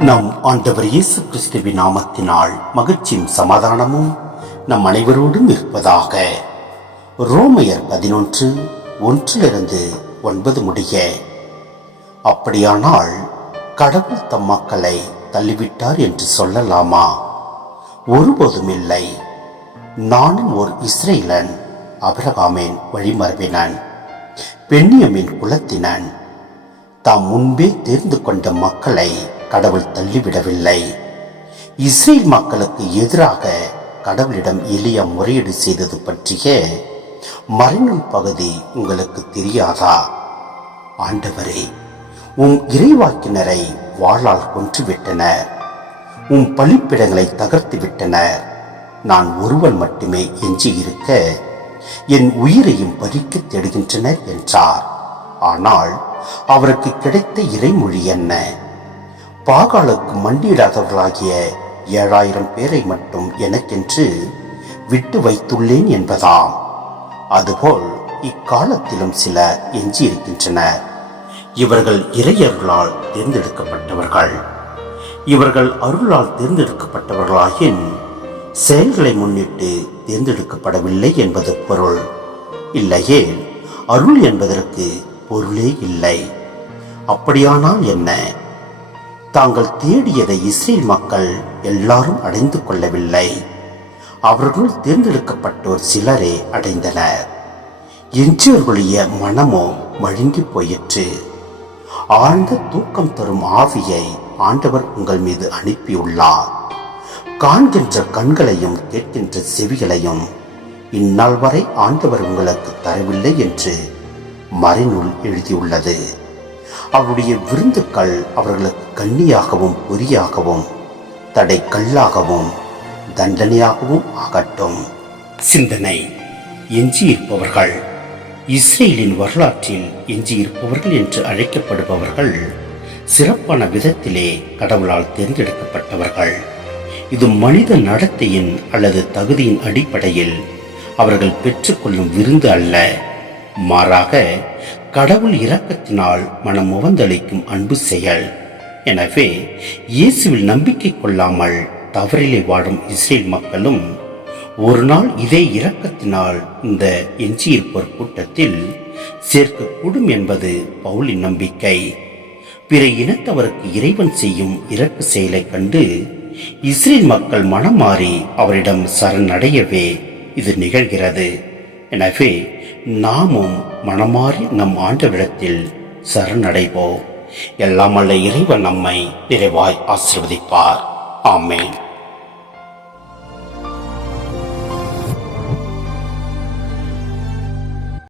நம் ஆண்டவர் இயேசு கிறிஸ்துவின் நாமத்தினால் மகிழ்ச்சியும் சமாதானமும் நம் அனைவரோடும் இருப்பதாக. ரோமையர் பதினொன்று ஒன்றிலிருந்து ஒன்பது முடிய. அப்படியானால் கடவுள் தம் மக்களை தள்ளிவிட்டார் என்று சொல்லலாமா? ஒருபோதும் இல்லை. நானும் ஒரு இஸ்ரேலன் அபிரகாமேன் வழிமரபினன் பெண்ணியமின் குலத்தினன். தாம் முன்பே தேர்ந்து கொண்ட மக்களை கடவுள் தள்ளிவிடவில்லை. இஸ்ரேல் மக்களுக்கு எதிராக கடவுளிடம் எளிய முறையீடு செய்தது பற்றிய மரணம் பகுதி உங்களுக்கு தெரியாதா? ஆண்டவரே உம் இறைவாக்கினரை வாளால் கொன்றுவிட்டனர். உம் பழிப்பிடங்களை தகர்த்து விட்டனர் நான் ஒருவன் மட்டுமே எஞ்சி இருக்க என் உயிரையும் பறிக்க தேடுகின்றனர் என்றார். ஆனால் அவருக்கு கிடைத்த இறைமொழி என்ன? பாகாலுக்கு மண்டியிடாதவர்களாகிய ஏழாயிரம் பேரை மட்டும் எனக்கென்று விட்டு வைத்துள்ளேன் என்பதாம். அதுபோல் இக்காலத்திலும் சில எஞ்சியிருக்கின்றனர் இவர்கள் இறையர்களால் தேர்ந்தெடுக்கப்பட்டவர்கள். இவர்கள் அருளால் தேர்ந்தெடுக்கப்பட்டவர்களாயின் செயல்களை முன்னிட்டு தேர்ந்தெடுக்கப்படவில்லை என்பது பொருள். இல்லையே அருள் என்பதற்கு பொருளே இல்லை. அப்படியானால் என்ன? தாங்கள் தேடியதை இஸ்ரேல் மக்கள் எல்லாரும் அடைந்து கொள்ளவில்லை. அவர்கள் தேர்ந்தெடுக்கப்பட்டோர் சிலரே அடைந்தனர். எஞ்சியவர்களுடைய மனமோ மழுங்கி போயிற்று. ஆழ்ந்த தூக்கம் தரும் ஆவியை ஆண்டவர் உங்கள் மீது அனுப்பியுள்ளார். காண்கின்ற கண்களையும் கேட்கின்ற செவிகளையும் இந்நாள் வரை ஆண்டவர் உங்களுக்கு தரவில்லை என்று மறைநூல் எழுதியுள்ளது. அவருடைய விருந்துக்கள் அவர்களுக்கு கண்ணியாகவும் பொறியாகவும் தடை கல்லாகவும் தண்டனையாகவும் ஆகட்டும். சிந்தனை. எஞ்சியிருப்பவர்கள். இஸ்ரேலின் வரலாற்றில் எஞ்சியிருப்பவர்கள் என்று அழைக்கப்படுபவர்கள் சிறப்பான விதத்திலே கடவுளால் தேர்ந்தெடுக்கப்பட்டவர்கள். இது மனித நடத்தையின் அல்லது தகுதியின் அடிப்படையில் அவர்கள் பெற்றுக்கொள்ளும் விருந்து அல்ல. மாறாக கடவுள் இரக்கத்தினால் மனம் முவந்தளிக்கும் அன்பு செயல். எனவே இயேசுவில் நம்பிக்கை கொள்ளாமல் தவறிலே வாடும் இஸ்ரேல் மக்களும் ஒரு நாள் இதே இரக்கத்தினால் இந்த எஞ்சியிருப்போர் கூட்டத்தில் சேர்க்கக்கூடும் என்பது பவுலின் நம்பிக்கை. பிற இனத்தவருக்கு இறைவன் செய்யும் இரக்க செயலை கண்டு இஸ்ரேல் மக்கள் மனம் மாறி அவரிடம் சரணடையவே இது நிகழ்கிறது. எனவே நாமும் மனமாறி நம் ஆண்டவிடத்தில் சரணடைவோம். எல்லாம் அல்ல இறைவன் நம்மை நிறைவாய் ஆசிர்வதிப்பார். ஆமேன்.